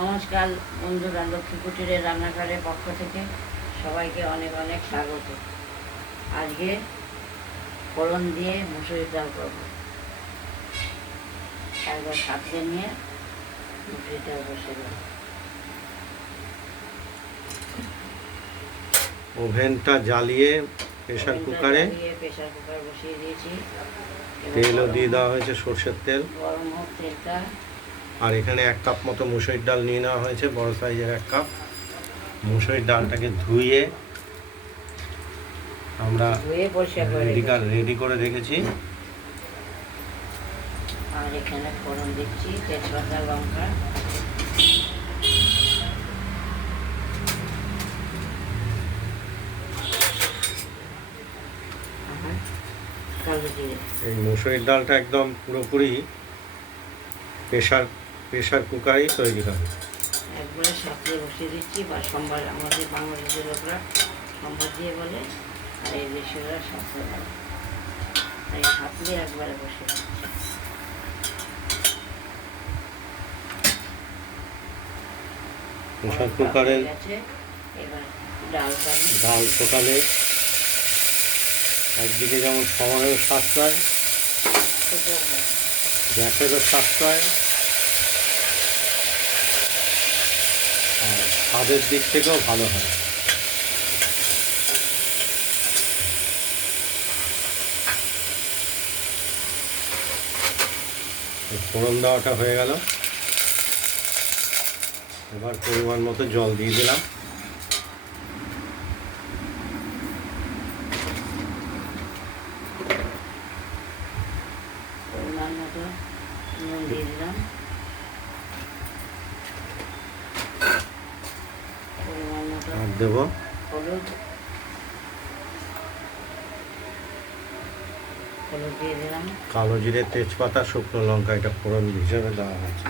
নমস্কার বন্ধুরা, লক্ষ্মী কুটিরের রান্নাঘরের পক্ষ থেকে সবাইকে অনেক অনেক স্বাগত। আজকে ফোড়ন দিয়ে মুসুরির ডাল করব। একবার সাথে নিয়ে মুসুরির ডাল বসে দেব। ওভেনটা জ্বালিয়ে প্রেসার কুকার বসিয়ে দিয়েছি। তেলও দিয়ে দেওয়া হয়েছে, সর্ষের তেল। গরম হোক তেলটা। আর এখানে 1 কাপ মতো মুসুরির ডাল নিয়ে নেওয়া হয়েছে, বড় সাইজের 1 কাপ। মুসুরির ডালটাকে ধুয়ে আমরা রেডি করে রেখেছি। আর এখানে ফোড়ন দিচ্ছি, তেজপাতা, লঙ্কা, কালো জিরে। এই মুসুরির ডালটা একদম পুরোপুরি প্রেসার কুকারেই তৈরি হবে। একবারে সাঁতলে বসিয়ে দিচ্ছি। বা সোমবার আমাদের বাংলাদেশের লোকরা সোমবার দিয়ে বলে, আর এই দেশেরা সাঁতলে বলে। এই সাঁতলে একবারে বসে দিচ্ছি। প্রেসার কুকারে এবার ডাল ফোটালে একদিকে যেমন সময়েরও সাশ্রয়, গ্যাসেরও সাশ্রয়, আর স্বাদের দিক থেকেও ভালো হয়। ফোড়ন দেওয়াটা হয়ে গেল। এবার পরিমাণ মতো জল দিয়ে দিলাম। পরিমাণ মতো নুন দিয়ে দিলাম। পরিমাণ মতো আর দেব হলুদ দিয়ে দিলাম। কালো জিরে, তেজপাতা, শুকনো লঙ্কা, এটা ফোড়ন হিসেবে দেওয়া হয়েছে।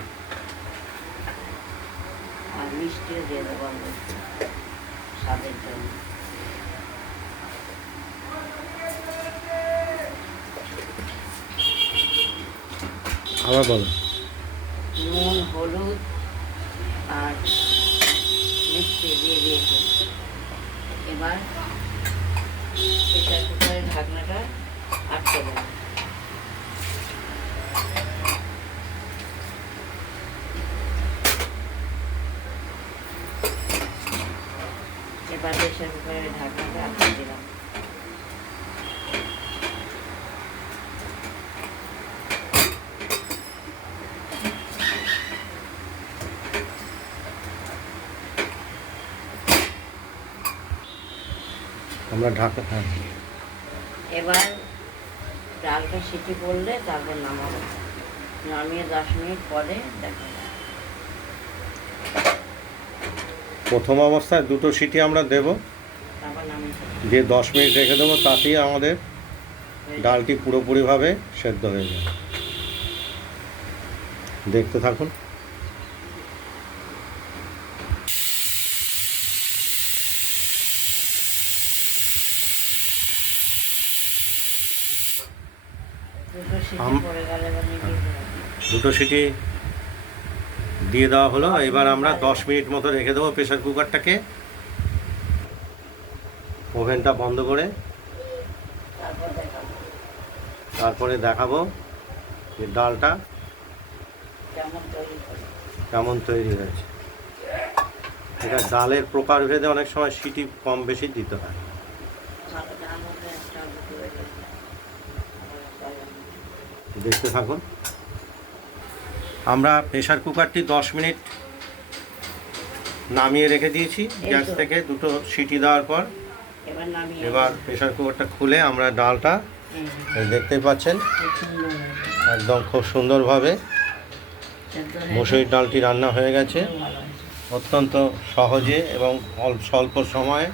আর মিষ্টিও দিয়ে দেবো স্বাদের জন্য। আবার বলো। নুন, হলুদ আর মিষ্টি দিয়ে দিয়েছি। এবার প্রেসার কুকারের ঢাকনাটা আটকে দেবো। এবার প্রেসার কুকারের ঢাকনাটা আটকে দিলাম। আমরা এবার ডালটা সিটি পড়লে তারপর নামাবো। নামিয়ে 10 মিনিট পরে দেখা যাবে। প্রথম অবস্থায় 2টো সিটি আমরা দেব, তারপর নামিয়ে দিয়ে 10 মিনিট রেখে দেবো। তাতেই আমাদের ডালটি পুরোপুরিভাবে সেদ্ধ হয়ে যাবে। দেখতে থাকুন। দুটো সিটি দিয়ে দেওয়া হলো। এবার আমরা 10 মিনিট মতো রেখে দেবো প্রেসার কুকারটাকে। ওভেনটা বন্ধ করে তারপরে দেখাবো যে ডালটা কেমন তৈরি হয়েছে। এটা ডালের প্রকারভেদে অনেক সময় সিটি কম বেশি দিতে হয়। দেখতে থাকুন। আমরা প্রেসার কুকারটি 10 মিনিট নামিয়ে রেখে দিয়েছি গ্যাস থেকে 2টো সিটি দেওয়ার পর। এবার প্রেসার কুকারটা খুলে আমরা ডালটা দেখতেই পাচ্ছেন একদম খুব সুন্দরভাবে মুসুরির ডালটি রান্না হয়ে গেছে। অত্যন্ত সহজে এবং স্বল্প সময়ে।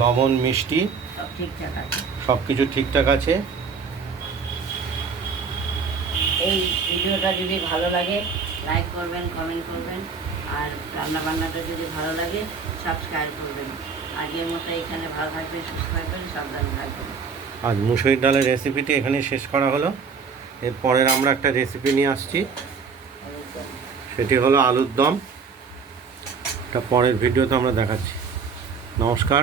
লবণ, মিষ্টি সব কিছু ঠিকঠাক আছে। এই ভিডিওটা যদি ভালো লাগে লাইক করবেন, কমেন্ট করবেন, আর রান্নাবান্নাটা যদি ভালো লাগে সাবস্ক্রাইব করবেন। আগের মতো এখানে ভালো থাকবেন, সুস্থ থাকবেন, সাবধানে থাকবেন। আজ মুসুরির ডালের রেসিপিটি এখানে শেষ করা হলো। এরপরের আমরা একটা রেসিপি নিয়ে আসছি। সেটি হলো আলুর দম। এটা পরের ভিডিওতে আমরা দেখাচ্ছি। নমস্কার।